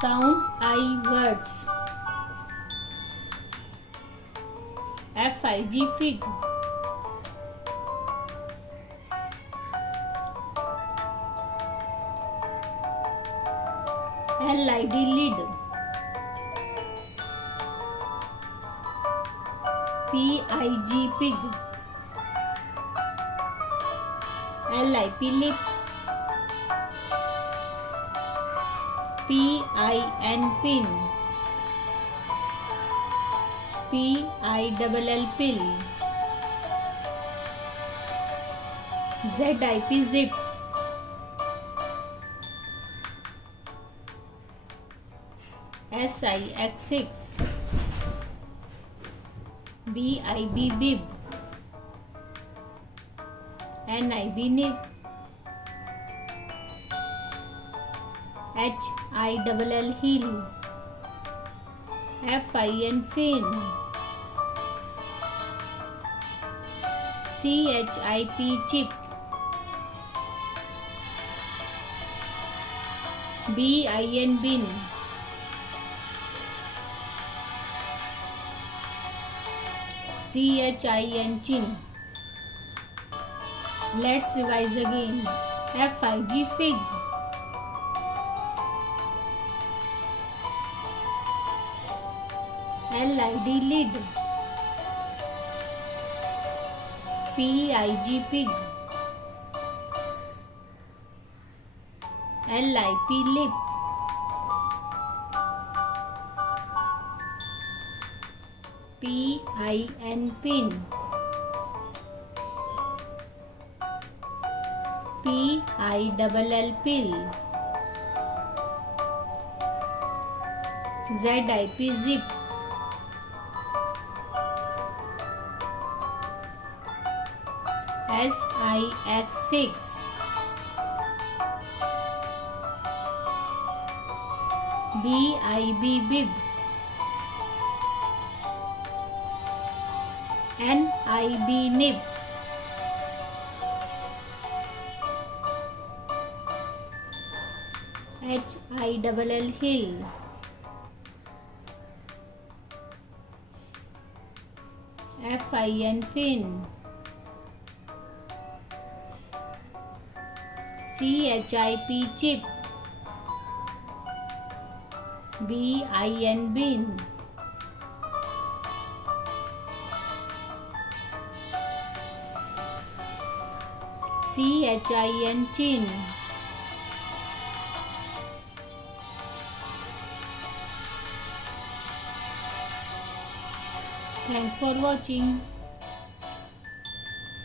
Sound I words. Fig fig. Lid lid. Pig pig. Lip lip. Pin pin. Pill pill. Zip zip. Six. Bib bib. Nib nib. Hill hill. Fin fin. Chip chip. Bin bin. Chin chin. Let's revise again. Fig fig. Lid lid. Pig pig. Lip lip. Pin pin. Pill pill. Zip zip. Six. Bib bib. Nib nib. Hill hill. Fin fin. Chip chip. Bin bin. Chin chin. Thanks for watching.